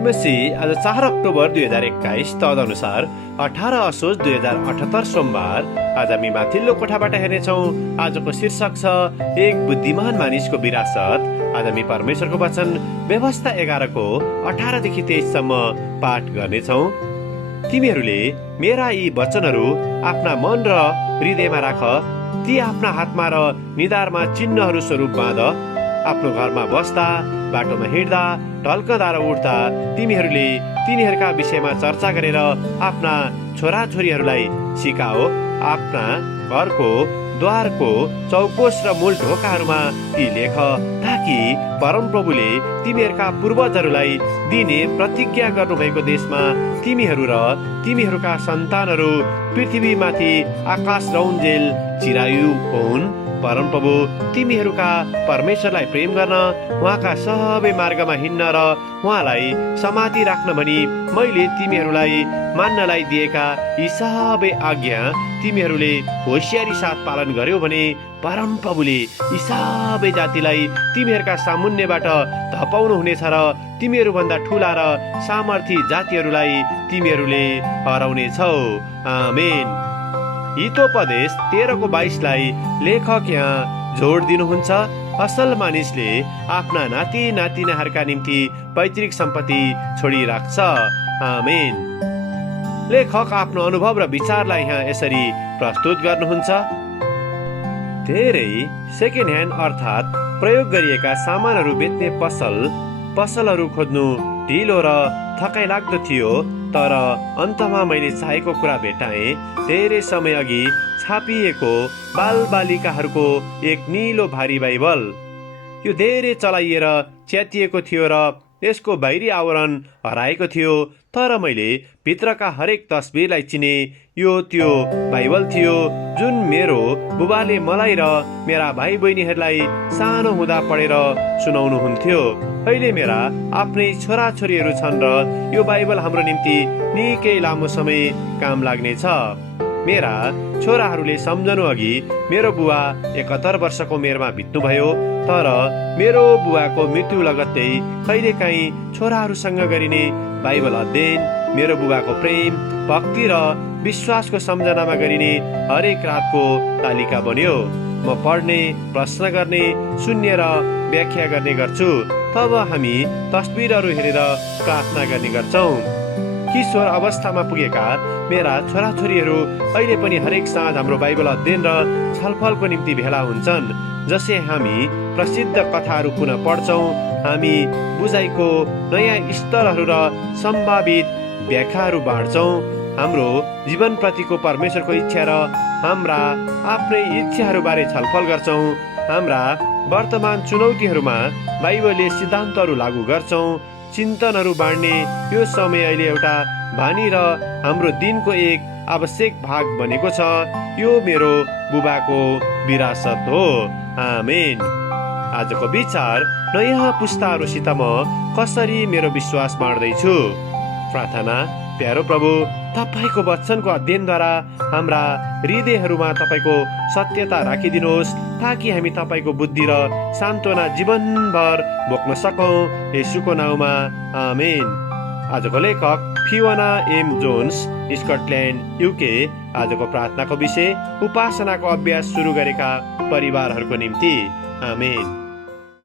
जय मसीह। आज 4 अक्टोबर 2021 तदनुसार 18 असोज 2078 सोमबार। आज हामी माथिल्लो कोठाबाट हेर्नेछौँ। आजको शीर्षक छ एक बुद्धिमान मानिसको विरासत। आज हामी परमेश्वरको वचन व्यवस्था 11 को 18 देखि 23 सम्म पाठ गर्नेछौँ। तिमीहरूले मेरा यी वचनहरू आफ्ना मन र हृदयमा राख, ती आफ्ना हातमा र निधारमा चिन्हहरू स्वरूप बाँध। आफ्नो घरमा बस्दा, बाटोमा हिँड्दा, ढल्कँदा र उठ्दा तिमीहरूले तिनीहरूका विषयमा चर्चा गरेर आफ्ना छोराछोरीहरूलाई सिकाओ। आफ्ना घरको द्वारको चौकोस र मूल ढोकाहरूमा ती लेख, ताकि परमप्रभुले तिमीहरूका पूर्वजहरूलाई दिने प्रतिज्ञा गर्नुभएको देशमा तिमीहरू र तिमीहरूका सन्तानहरू पृथ्वीमाथि आकाश रौन्जेल चिरायु हुन्। परमप्रभु तिमीहरूका परमेश्वरलाई प्रेम गर्न, उहाँका सबै मार्गमा हिँड्न र उहाँलाई समाति राख्न भनी मैले तिमीहरूलाई मान्नलाई दिएका यी सबै आज्ञा तिमीहरूले होसियारी साथ पालन गर्यो भने परमप्रभुले यी सबै जातिलाई तिमीहरूका सामुन्नेबाट धपाउनु हुनेछ र तिमीहरूभन्दा ठुला र सामर्थी जातिहरूलाई तिमीहरूले हराउनेछौ। आमेन। हितोपदेश 13 को 22 लाई लेखक यहाँ जोड दिनुहुन्छ। असल मानिसले आफ्ना नाति नातिनाहरूका निम्ति पैतृक सम्पत्ति छोडिराख्छ। आमेन। लेखक आफ्नो अनुभव र विचारलाई यहाँ यसरी प्रस्तुत गर्नुहुन्छ। धेरै सेकेन्ड ह्यान्ड अर्थात् प्रयोग गरिएका सामानहरू बेच्ने पसलहरू खोज्नु ढिलो र थकाइ लाग्दो थियो, तर अन्तमा मैले चाहेको कुरा भेटाएँ। धेरै समय अघि छापिएको बालबालिकाहरूको एक निलो भारी बाइबल। यो धेरै चलाइएर च्यातिएको थियो र यसको बाहिरी आवरण हराएको थियो, तर मैले भित्रका हरेक तस्बिरलाई चिने। यो त्यो बाइबल थियो जुन मेरो बुबाले मलाई र मेरा भाइ बहिनीहरूलाई सानो हुँदा पढेर सुनाउनुहुन्थ्यो। अहिले मेरा आफ्नै छोराछोरीहरू छन् र यो बाइबल हाम्रो निम्ति निकै लामो समय काम लाग्नेछ। मेरा छोराहरूले सम्झनु अघि मेरो बुवा 71 वर्षको उमेरमा बित्नुभयो, तर मेरो बुवाको मृत्यु लगत्तै कहिलेकाहीँ छोराहरूसँग गरिने बाइबल अध्ययन, मेरो बुबाको प्रेम, भक्ति र विश्वासको सम्झनामा गरिने हरेक रातको तालिका बन्यो। म पढ्ने, प्रश्न गर्ने, सुन्ने र व्याख्या गर्ने गर्छु। तब हामी तस्बिरहरू हेरेर प्रार्थना गर्ने गर्छौँ। किशोर अवस्थामा पुगेका मेरा छोराछोरीहरू अहिले पनि हरेक साँझ हाम्रो बाइबल अध्ययन र छलफलको निम्ति भेला हुन्छन्। जसै हामी प्रसिद्ध कथाहरू पुनः पढ्छौँ, हामी बुझाइको नयाँ स्तरहरू र सम्भावित व्याख्याहरू बाँड्छौँ। हाम्रो जीवनप्रतिको परमेश्वरको इच्छा र हाम्रा आफ्नै इच्छाहरूबारे छलफल गर्छौँ। हाम्रा वर्तमान चुनौतीहरूमा बाइबलले सिद्धान्तहरू लागू गर्छौँ। चिन्तनहरू बाँड्ने यो समय अहिले एउटा बानी र हाम्रो दिनको एक आवश्यक भाग बनेको छ। यो मेरो बुबाको विरासत हो। आमेन। आजको विचार, नयाँ पुस्ताहरूसित म कसरी मेरो विश्वास बाँड्दैछु। प्रार्थना। प्यारो प्रभु, तपाईँको वचनको अध्ययनद्वारा हाम्रा हृदयहरूमा तपाईँको सत्यता राखिदिनुहोस्, ताकि हामी तपाईँको बुद्धि र सान्त्वना जीवनभर बोक्न सकौँ। येशूको नाउँमा आमेन। आजको लेखक Fiona M Jones, Scotland, UK. आजको प्रार्थनाको विषय उपासनाको अभ्यास सुरु गरेका परिवारहरूको निम्ति। आमेन।